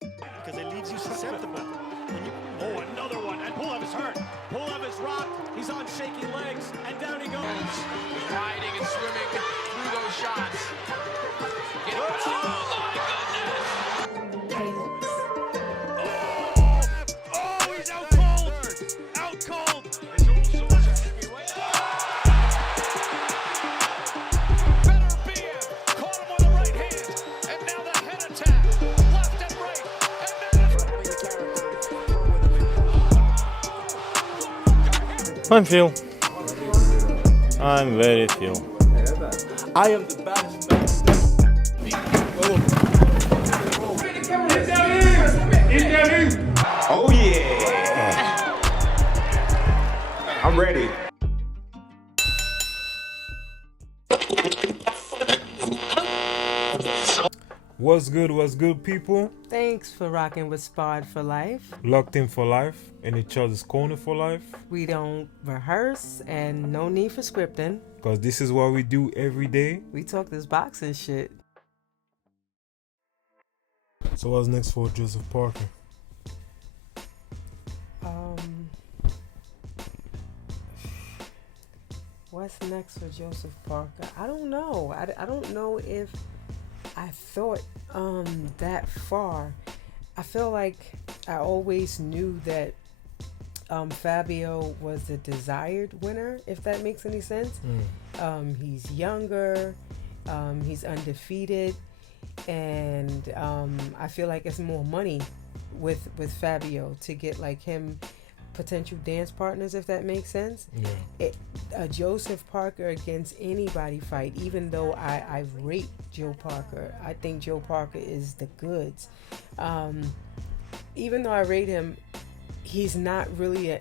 because it leaves you susceptible. Oh, another one, and Pulev is hurt. Pulev is rocked. He's on shaky legs, and down he goes. Riding and swimming through those shots. Oh my goodness! Oh, he's out cold. Out cold. Better beer. Caught him with the right hand, and now the head attack, left and right, and then I'm Phil. I'm very Phil. I am the baddest man. Oh yeah! I'm ready. What's good, people? Thanks for rocking with Sparred for life. Locked in for life, in each other's corner for life. We don't rehearse and no need for scripting. Because this is what we do every day. We talk this boxing shit. So what's next for Joseph Parker? What's next for Joseph Parker? I don't know. I don't know if I thought that far. I feel like I always knew that Fabio was the desired winner, if that makes any sense. He's younger, he's undefeated, and I feel like it's more money with Fabio to get like him potential dance partners, if that makes sense. Yeah. A Joseph Parker against anybody fight, even though I rate Joe Parker, I think Joe Parker is the goods. Even though I rate him, he's not really a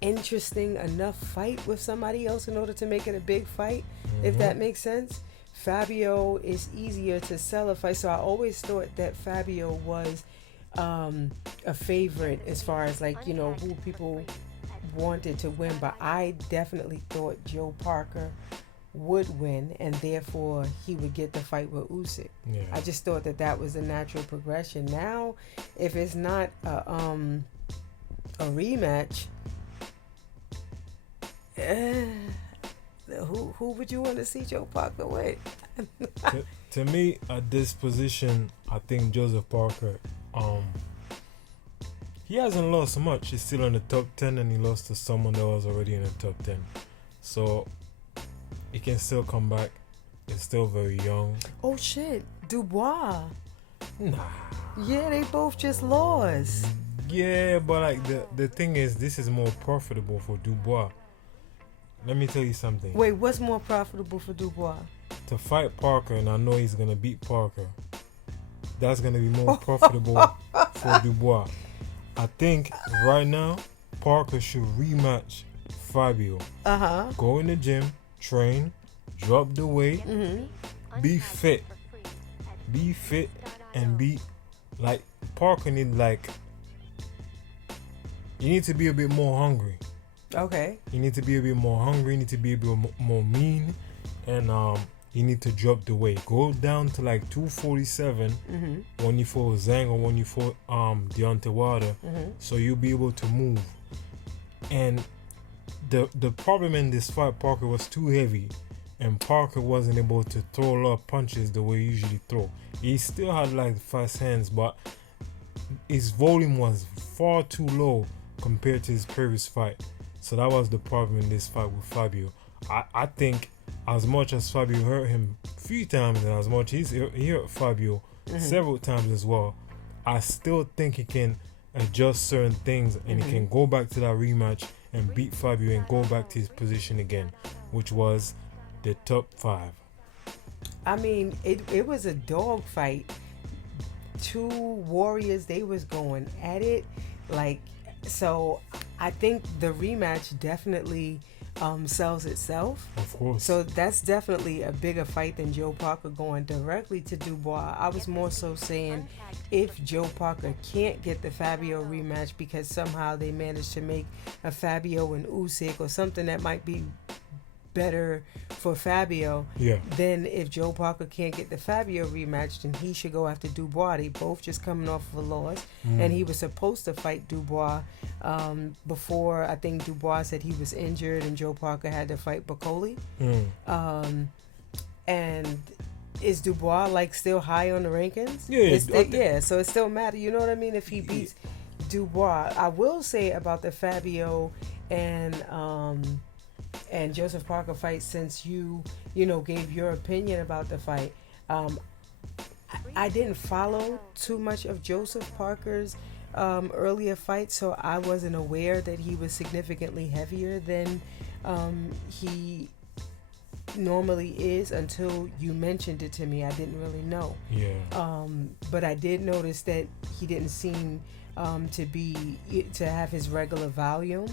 interesting enough fight with somebody else in order to make it a big fight, if that makes sense. Fabio is easier to sell a fight, so I always thought that Fabio was a favorite as far as like, you know, who people wanted to win, but I definitely thought Joe Parker would win, and therefore he would get the fight with Usyk. Yeah. I just thought that was a natural progression. Now, if it's not a rematch, who would you want to see Joe Parker with? to me, at this position, I think Joseph Parker, he hasn't lost much. He's still in the top 10, and he lost to someone that was already in the top 10. So he can still come back. He's still very young. Oh shit, Dubois. Nah. Yeah, they both just lost. Yeah, but like the thing is, this is more profitable for Dubois. Let me tell you something. Wait, what's more profitable for Dubois? To fight Parker, and I know he's gonna beat Parker. That's gonna be more profitable for Dubois. I think right now Parker should rematch Fabio. Go in the gym, train, drop the weight, be fit, and be like Parker need like. You need to be a bit more hungry. Okay. You need to be a bit more hungry. You need to be a bit more mean, and you need to drop the weight. Go down to like 247 when you fought Zhang or when you fought Deontay Wilder, so you'll be able to move. And the problem in this fight, Parker was too heavy, and Parker wasn't able to throw a lot of punches the way he usually throw. He still had like fast hands, but his volume was far too low compared to his previous fight. So that was the problem in this fight with Fabio. I think as much as Fabio hurt him a few times, and as much as he hurt Fabio several times as well, I still think he can adjust certain things, and he can go back to that rematch and beat Fabio and go back to his position again, which was the top 5. I mean, it was a dog fight. Two warriors, they was going at it. Like, so I think the rematch definitely sells itself. Of course. So that's definitely a bigger fight than Joe Parker going directly to Dubois. I was more so saying if Joe Parker can't get the Fabio rematch because somehow they managed to make a Fabio and Usyk or something that might be better for Fabio. Yeah. Then if Joe Parker can't get the Fabio rematch, then he should go after Dubois. They both just coming off of a loss, and he was supposed to fight Dubois before. I think Dubois said he was injured, and Joe Parker had to fight Bacoli. And is Dubois like still high on the rankings? Yeah, so it still matters. You know what I mean? If he beats Dubois, I will say about the Fabio and Joseph Parker fight, since you gave your opinion about the fight. I didn't follow too much of Joseph Parker's earlier fights, so I wasn't aware that he was significantly heavier than he normally is until you mentioned it to me. I didn't really know. Yeah. But I did notice that he didn't seem to have his regular volume.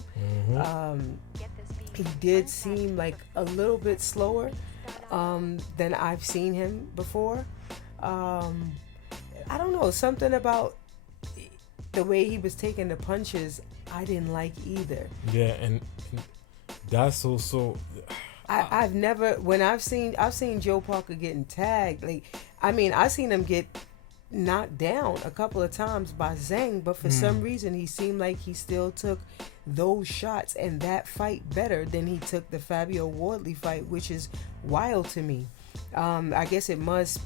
He did seem like a little bit slower than I've seen him before. I don't know, something about the way he was taking the punches I didn't like either. Yeah, and that's also I've seen Joe Parker getting tagged. I've seen him get knocked down a couple of times by Zhang, but for some reason he seemed like he still took those shots and that fight better than he took the Fabio Wardley fight, which is wild to me. I guess it must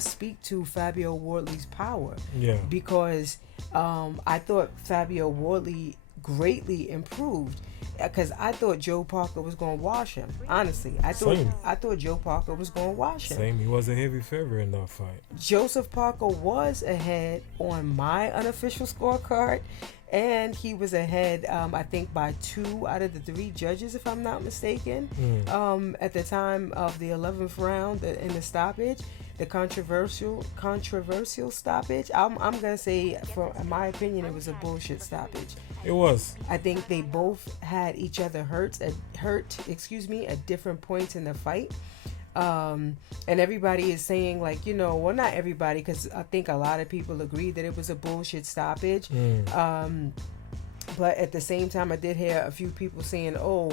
speak to Fabio Wardley's power. Yeah. Because I thought Fabio Wardley greatly improved, because I thought Joe Parker was going to wash him. Honestly, I thought Joe Parker was going to wash him. Same. He was a heavy favorite in that fight. Joseph Parker was ahead on my unofficial scorecard, and he was ahead, I think, by 2 out of the 3 judges, if I'm not mistaken. At the time of the 11th round in the stoppage, the controversial stoppage. I'm gonna say, in my opinion, it was a bullshit stoppage. It was. I think they both had each other hurt at different points in the fight. And everybody is saying, not everybody, because I think a lot of people agree that it was a bullshit stoppage. But at the same time, I did hear a few people saying, Joe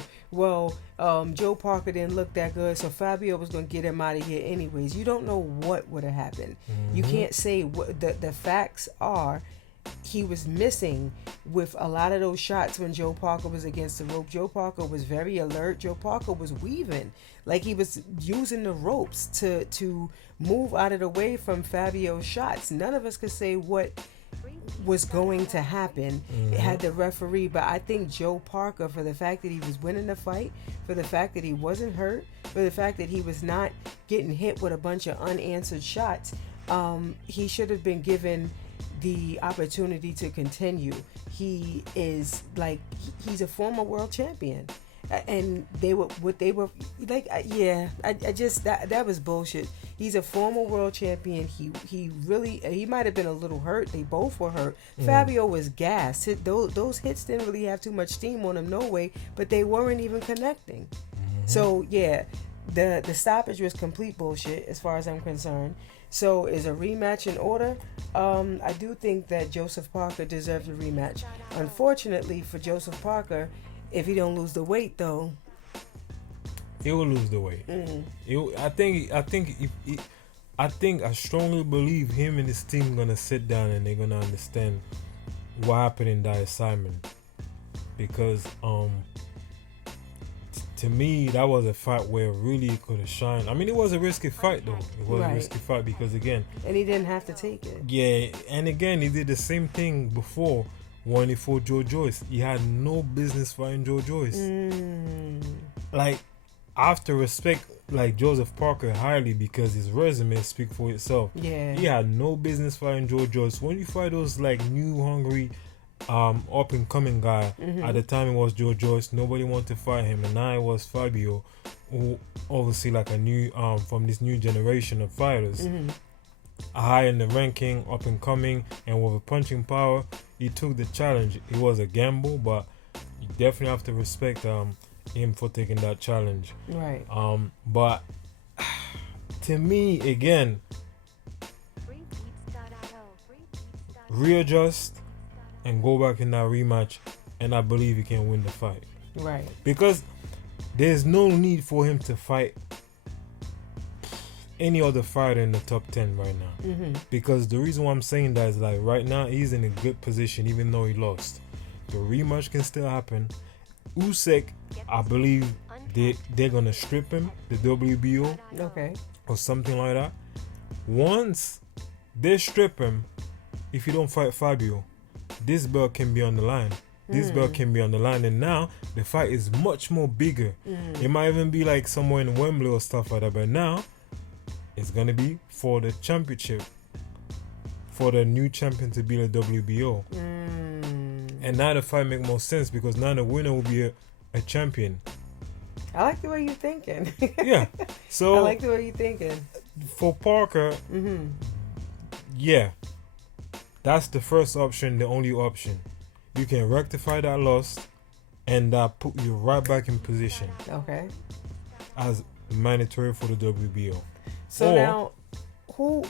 Parker didn't look that good, so Fabio was going to get him out of here anyways. You don't know what would have happened. You can't say what the facts are. He was missing with a lot of those shots when Joe Parker was against the rope. Joe Parker was very alert. Joe Parker was weaving, like he was using the ropes to move out of the way from Fabio's shots. None of us could say what was going to happen. It had the referee, but I think Joe Parker, for the fact that he was winning the fight, for the fact that he wasn't hurt, for the fact that he was not getting hit with a bunch of unanswered shots, he should have been given the opportunity to continue. He is he's a former world champion, and that was bullshit. He's a former world champion. He might have been a little hurt. They both were hurt. Fabio was gassed. Those hits didn't really have too much steam on him, no way, but they weren't even connecting. So yeah, the stoppage was complete bullshit as far as I'm concerned. So is a rematch in order? I do think that Joseph Parker deserves a rematch. Unfortunately for Joseph Parker, if he don't lose the weight though, he will lose the weight. I strongly believe him and his team gonna sit down and they're gonna understand what happened in that assignment, because to me that was a fight where really he could have shined. I mean, it was a risky fight though. It was a risky fight because again, and he didn't have to take it. Yeah, and again he did the same thing before when he fought Joe Joyce. He had no business fighting Joe Joyce. I have to respect Joseph Parker highly because his resume speaks for itself. Yeah, he had no business fighting Joe Joyce. When you fight those new hungry up and coming guy, at the time it was Joe Joyce, nobody wanted to fight him, and now it was Fabio, who obviously a new from this new generation of fighters, high in the ranking, up and coming, and with a punching power. He took the challenge. It was a gamble, but you definitely have to respect him for taking that challenge. Right. But to me, again, readjust and go back in that rematch, and I believe he can win the fight. Right. Because there's no need for him to fight any other fighter in the top 10 right now. Because the reason why I'm saying that is like right now he's in a good position even though he lost. The rematch can still happen. Usyk, I believe they're gonna strip him, the WBO, Okay. or something like that. Once they strip him, if you don't fight Fabio, this belt can be on the line. This belt can be on the line, and now the fight is much more bigger. It might even be like somewhere in Wembley or stuff like that, but now it's gonna be for the championship, for the new champion to be the WBO. And now the fight make more sense because now the winner will be a champion. I like the way you're thinking. Yeah. So I like the way you're thinking. for Parker, yeah, that's the first option, the only option. You can rectify that loss, and that put you right back in position Okay. as mandatory for the WBO. So Or- now, who,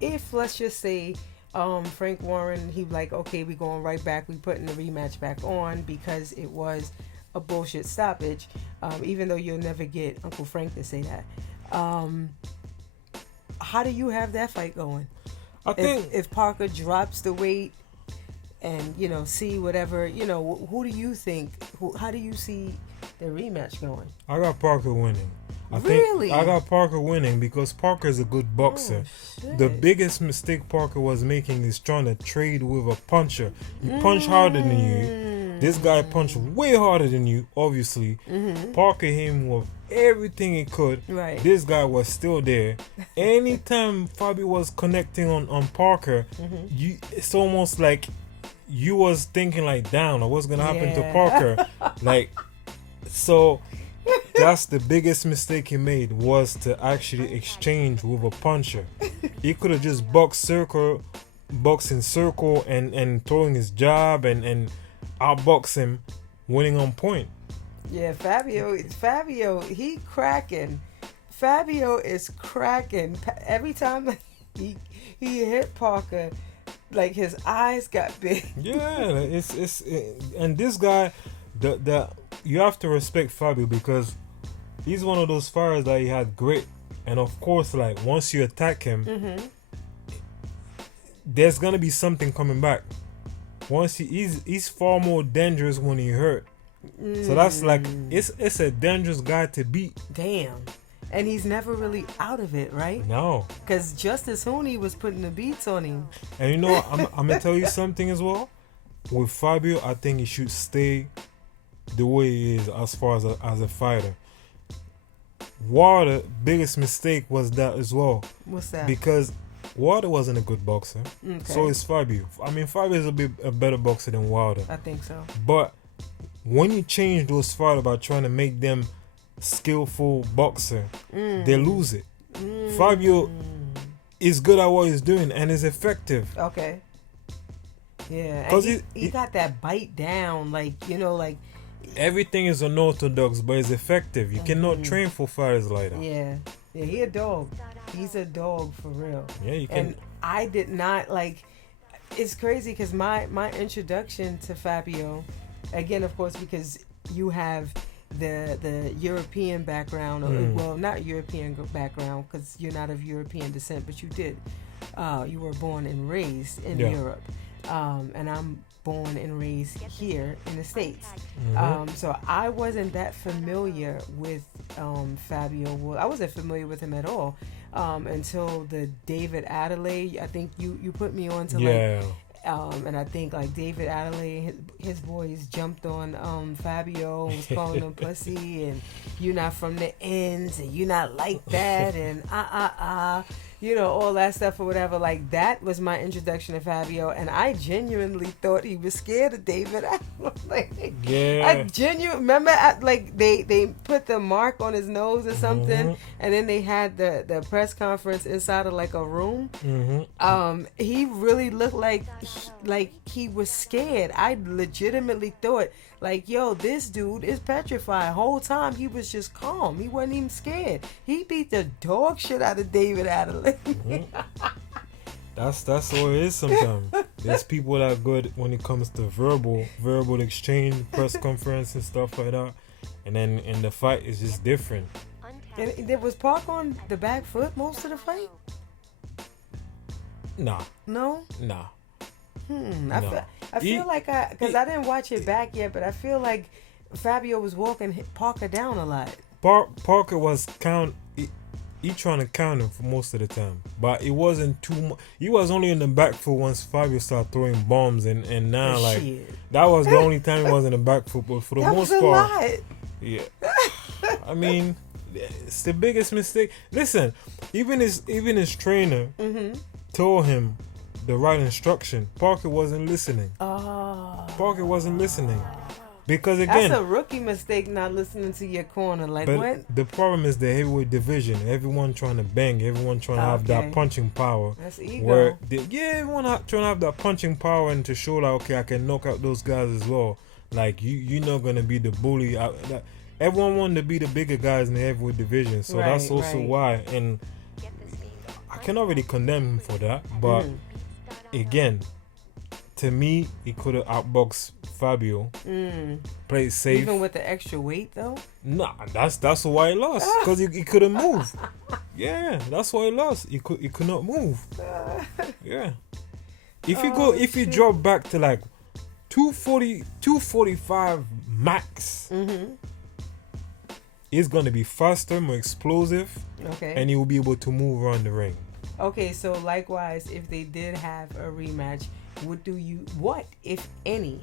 if let's just say, Frank Warren, he like, okay, we going right back, we putting the rematch back on because it was a bullshit stoppage. Even though you'll never get Uncle Frank to say that. How do you have that fight going? I think If Parker drops the weight and see whatever, who do you think? How do you see the rematch going? I got Parker winning. Really? Think I got Parker winning because Parker is a good boxer. shit. The biggest mistake Parker was making is trying to trade with a puncher. You punch harder than you. This guy punched way harder than you, obviously. Parker hit him with everything he could. Right. This guy was still there. Anytime Fabi was connecting on Parker, it's almost like you was thinking like, damn, what's gonna happen to Yeah. Parker? Like, so that's the biggest mistake he made, was to actually exchange with a puncher. He could have just boxed in circle and throwing his jab and outbox him, winning on point. Yeah, Fabio, he cracking. Fabio is cracking. Every time he hit Parker, like his eyes got big. Yeah, and this guy, the you have to respect Fabio because he's one of those fighters that he had grit, and of course, like once you attack him, there's gonna be something coming back. Once he's far more dangerous when he hurt. So that's like it's a dangerous guy to beat. Damn. And he's never really out of it, right? No. Because Justice Hooney was putting the beats on him. And you know what? I'm gonna tell you something as well. With Fabio, I think he should stay the way he is as far as a fighter. Wilder, biggest mistake was that as well. What's that? Because Wilder wasn't a good boxer. Okay. So is Fabio. I mean, Fabio is a better boxer than Wilder. I think so. But when you change those fighters by trying to make them skillful boxer, they lose it. Fabio is good at what he's doing and is effective. Okay. Yeah. 'Cause And he- he got that bite down, like, like, Everything is unorthodox, but it's effective. You cannot train for fighters like that. yeah. Yeah, he a dog. He's a dog for real. Yeah, you can. And I did not like. It's crazy because my introduction to Fabio, again, of course, because you have the European background, or well, not European background because you're not of European descent, but you did. You were born and raised in Yeah. Europe, and I'm born and raised here in the States. So I wasn't that familiar with Fabio. Well, I wasn't familiar with him at all until the David Adelaide. I think you put me on to Yeah. and I think like David Adelaide, his boys jumped on Fabio and was calling him pussy, and you're not from the ends, and you're not like that, and all that stuff or whatever. Like, that was my introduction to Fabio, and I genuinely thought he was scared of David Adelaide. Yeah. I genuinely remember, like they put the mark on his nose or something, and then they had the press conference inside of like a room. He really looked like he was scared. I legitimately thought, like, yo, this dude is petrified. Whole time he was just calm. He wasn't even scared. He beat the dog shit out of David Adelaide. That's all it is sometimes. There's people that are good when it comes to verbal exchange, press conference and stuff like that. and then in the fight it's just different. And was Park on the back foot most of the fight? Nah. No. Nah. I feel like because I didn't watch it back yet, but I feel like Fabio was walking Parker down a lot. Parker was he trying to count him for most of the time, but it wasn't too much. He was only in the back foot once Fabio started throwing bombs, and now like that was the only time he was in the back foot. But for the that most was a part, lot. yeah. I mean, it's the biggest mistake. Listen, even his trainer told him the right instruction. Parker wasn't listening. Parker wasn't listening. Because again, that's a rookie mistake, not listening to your corner. Like, but what? The problem is the heavyweight division. Everyone trying to bang. Everyone trying to have that punching power. That's ego. Everyone trying to have that punching power and to show like, okay, I can knock out those guys as well. Like you're not gonna be the bully. Everyone wanted to be the bigger guys in the heavyweight division, so that's also why. And I cannot really condemn him for that. But again, to me, he could have outboxed Fabio. Played safe. Even with the extra weight, though? Nah, that's why he lost. Because he couldn't move. Yeah, that's why he lost. He could not move. Yeah. If you drop back to like 240, 245 max, it's gonna be faster, more explosive. Okay. And he will be able to move around the ring. Okay, so likewise, if they did have a rematch, what if any,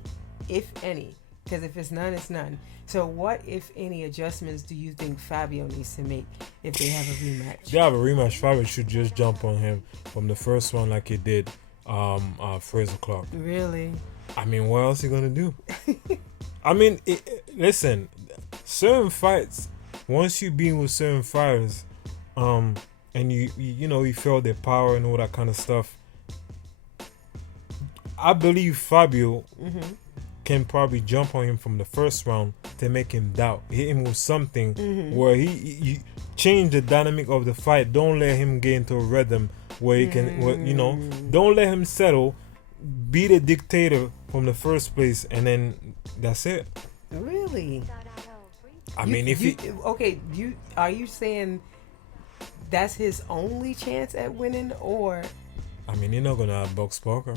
because if it's none, it's none. So what, if any, adjustments do you think Fabio needs to make if they have a rematch? If they have a rematch, Fabio should just jump on him from the first one like he did Fraser Clark. Really? I mean, what else he gonna do? I mean, listen, certain fights, once you be with certain fighters, and you feel their power and all that kind of stuff, I believe Fabio can probably jump on him from the first round to make him doubt. Hit him with something where he change the dynamic of the fight. Don't let him get into a rhythm where he can, don't let him settle. Be the dictator from the first place, and then that's it. Really? I mean, are you saying that's his only chance at winning, or? I mean, you're not gonna outbox Parker.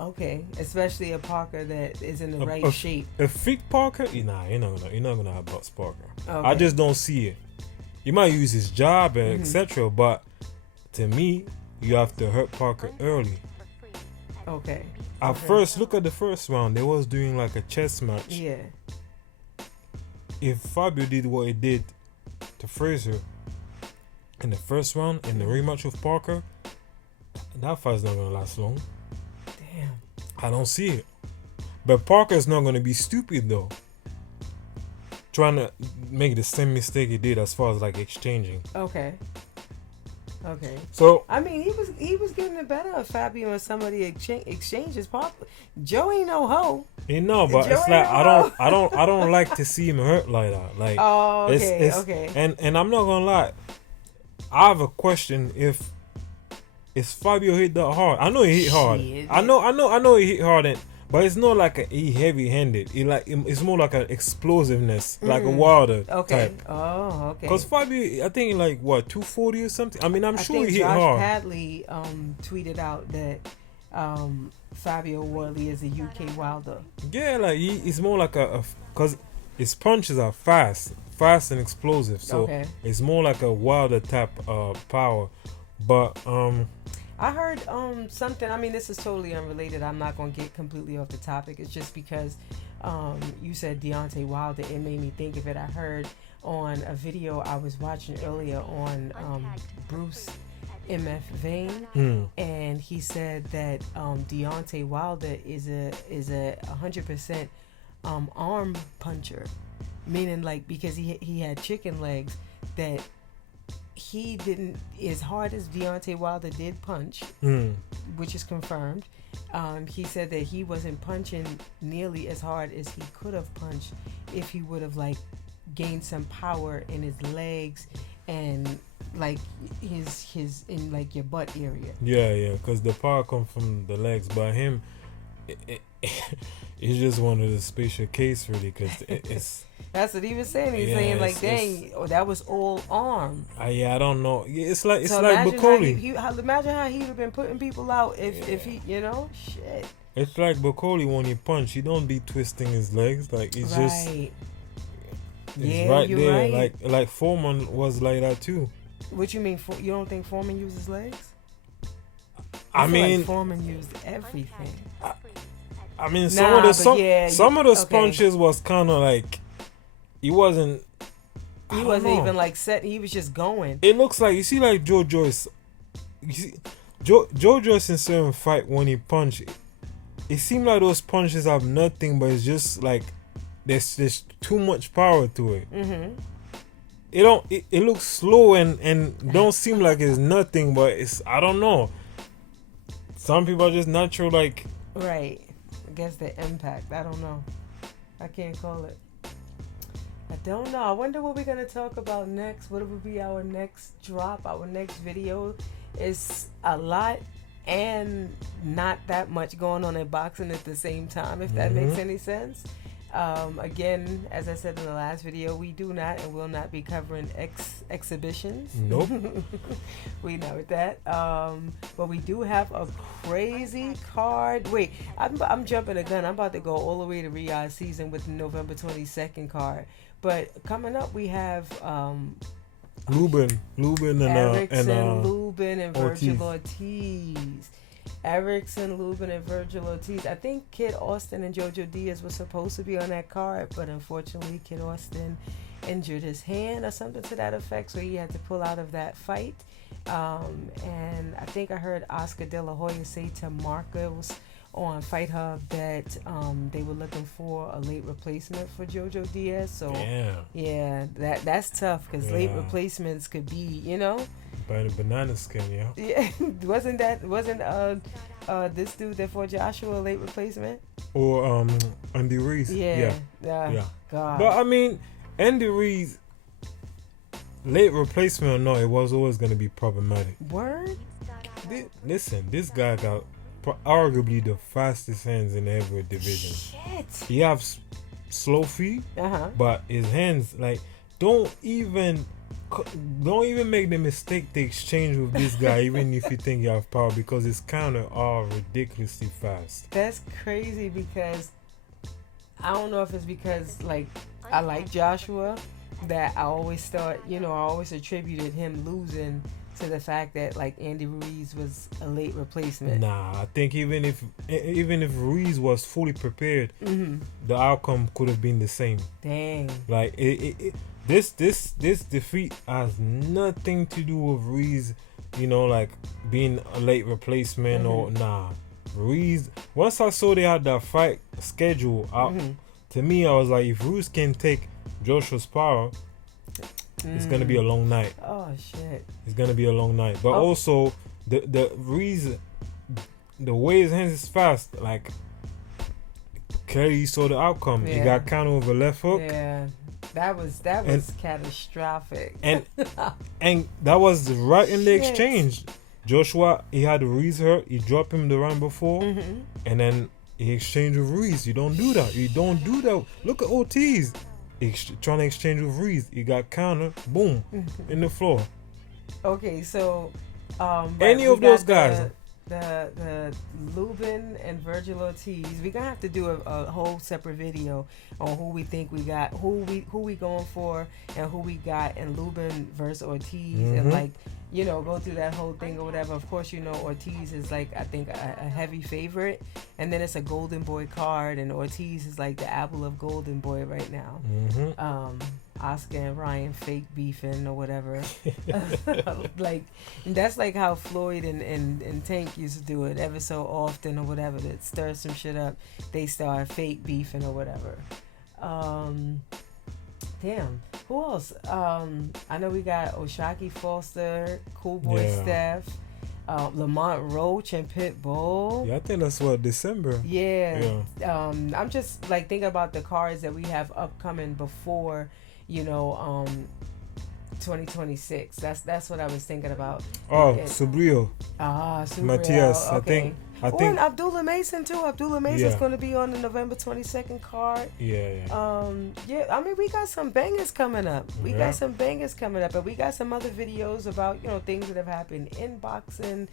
Okay, especially a Parker that is in the right shape. A fit Parker, you're not gonna outbox Parker. Okay. I just don't see it. You might use his job and etc., but to me, you have to hurt Parker early. Okay. First, look at the first round. They was doing like a chess match. Yeah. If Fabio did what he did to Fraser in the first round in the rematch with Parker, that fight's not gonna last long. Damn. I don't see it. But Parker's not gonna be stupid though, trying to make the same mistake he did as far as like exchanging. Okay. So I mean, he was getting the better of Fabio in some of the exchanges. Joe ain't no hoe. You know, but it's like I don't like to see him hurt like that. Like, okay. And I'm not gonna lie, I have a question. If Fabio hit that hard, I know he hit hard. I know he hit hard, but it's not like he heavy-handed. It's more like an explosiveness, like a Wilder type. Oh, okay. Because Fabio, I think like what 240 or something. I mean, I'm sure he hit Josh hard. Padley tweeted out that Fabio Worley is a UK Wilder. Yeah, like he's more like because his punches are fast and explosive. So it's more like a Wilder type power. But I heard something. I mean, this is totally unrelated. I'm not gonna get completely off the topic. It's just because you said Deontay Wilder, it made me think of it. I heard on a video I was watching earlier on Bruce MF Vane, and he said that Deontay Wilder is a 100% arm puncher, meaning like because he had chicken legs, that he didn't, as hard as Deontay Wilder did punch, which is confirmed. He said that he wasn't punching nearly as hard as he could have punched if he would have like gained some power in his legs and like his in like your butt area. Yeah, because the power comes from the legs. But him, it's just one of the special case really because it's. That's what he was saying. He's Yeah, saying like, it's- dang, that was all arm. Yeah, I don't know. Yeah, it's like So like imagine Bacoli. imagine how he'd have been putting people out if he, shit. It's like Bacoli when he punch. He don't be twisting his legs. Like it's just Right. it's Yeah, right you're there. right. Like Foreman was like that too. What you mean? You don't think Foreman uses legs? I feel mean, like Foreman used everything. I mean, Nah, but some yeah, of the okay. punches was kind of like he wasn't. I He don't wasn't know. even like set. He was just going. It looks like you see like Joe Joyce. You see, Joe Joyce in certain fight when he punch, it seemed like those punches have nothing, but it's just like there's too much power to it. Mm-hmm. It looks slow and don't seem like it's nothing, but it's I don't know. Some people are just natural like. Right. I guess the impact. I don't know. I can't call it. I don't know. I wonder what we're gonna talk about next. What will be our next drop? Our next video is a lot and not that much going on in boxing at the same time. If that makes any sense. Again, as I said in the last video, we do not and will not be covering exhibitions. Nope. We know that. But we do have a crazy card. Wait, I'm jumping the gun. I'm about to go all the way to Riyadh season with the November 22nd card. But coming up, we have Lubin Erickson, Lubin, and Ortiz. Virgil Ortiz. Erickson, Lubin, and Virgil Ortiz. I think Kid Austin and Jojo Diaz were supposed to be on that card, but unfortunately, Kid Austin injured his hand or something to that effect, so he had to pull out of that fight. And I think I heard Oscar De La Hoya say to Marcos on Fight Hub that they were looking for a late replacement for Jojo Diaz. So yeah, that's tough because late replacements could be, by the banana skin, yeah. Yeah, wasn't this dude that for Joshua a late replacement? Or Andy Ruiz. Yeah. God. But I mean, Andy Ruiz, late replacement or no, it was always gonna be problematic. Word? Listen, this guy got arguably the fastest hands in the heavyweight division. Shit. He has slow feet, but his hands don't even make the mistake to exchange with this guy, even if you think you have power, because his counter are ridiculously fast. That's crazy because I don't know if it's because I like Joshua that I always thought, I always attributed him losing to the fact that Andy Ruiz was a late replacement. Nah, I think even if Ruiz was fully prepared, the outcome could have been the same. Dang. This defeat has nothing to do with Ruiz, being a late replacement or nah. Ruiz, once I saw they had that fight schedule out, to me I was like, if Ruiz can take Joshua's power, it's gonna be a long night. Oh shit. It's gonna be a long night. But also the Ruiz, the way his hands is fast, clearly you saw the outcome. He got counter with a left hook. Yeah. That was catastrophic. And that was right in the exchange. Joshua, he had Ruiz hurt. He dropped him the round before, and then he exchanged with Ruiz. You don't do that. You don't do that. Look at Ortiz. Trying to exchange with Ruiz. He got counter, boom, in the floor. Okay, so any of those guys. The Lubin and Virgil Ortiz, we're gonna have to do a whole separate video on who we think we got, who we going for, and who we got in Lubin versus Ortiz, and go through that whole thing or whatever. Of course, Ortiz is I think a heavy favorite, and then it's a Golden Boy card, and Ortiz is the apple of Golden Boy right now. Oscar and Ryan fake beefing or whatever. That's how Floyd and Tank used to do it ever so often or whatever, that stir some shit up. They start fake beefing or whatever. Damn. Who else? I know we got Oshaki Foster, Cool Boy Steph, Lamont Roach and Pitbull. Yeah, I think that's December. Yeah. I'm just thinking about the cards that we have upcoming before 2026. That's what I was thinking about. Oh, Subrio. Subrio. Matthias. Okay. I Oh, think. and Abdullah Mason too. Abdullah Mason's Yeah. going to be on the November 22nd card. Yeah. Yeah, I mean, we got some bangers coming up. We Yeah. got some bangers coming up, and we got some other videos about, you know, things that have happened in boxing,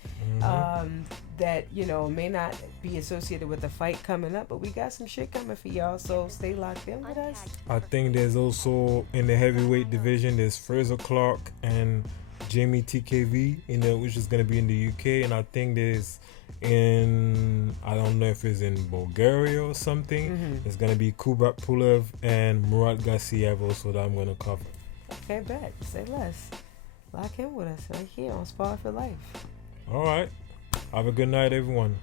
that, you know, may not be associated with the fight coming up, but we got some shit coming for y'all, so stay locked in with us. I think there's also in the heavyweight division, there's Fraser Clark and Jamie TKV, which is going to be in the UK, and I think there's I don't know if it's in Bulgaria or something. It's going to be Kubrat Pulev and Murat Gassiev also that I'm going to cover. Okay, bet. Say less. Lock in with us right here on Sparred for Life. All right. Have a good night, everyone.